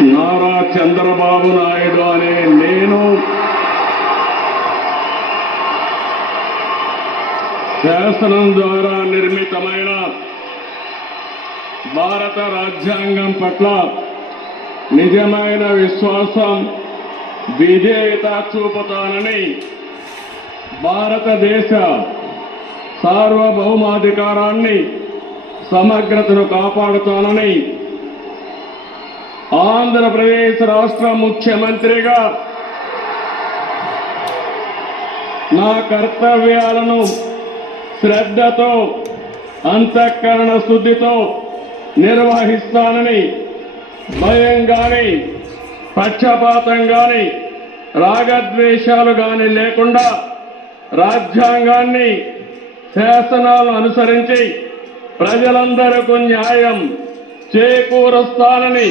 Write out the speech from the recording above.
నారా చంద్రబాబు నాయుడు అనే నేను శాసనం ద్వారా నిర్మితమైన భారత రాజ్యాంగం పట్ల నిజమైన విశ్వాసం, విధేయత చూపుతానని, భారతదేశ సార్వభౌమాధికారాన్ని, సమగ్రతను కాపాడుతానని ఆంధ్రప్రదేశ్ రాష్ట్ర ముఖ్యమంత్రిగా నా కర్తవ్యాలను శ్రద్ధతో, అంతఃకరణ శుద్ధితో నిర్వహిస్తానని భయం గాని, పక్షపాతం గాని, రాగద్వేషాలు గాని లేకుండా రాజ్యాంగాన్ని, శాసనాలను అనుసరించి ప్రజలందరికీ న్యాయం చేకూరుస్తానని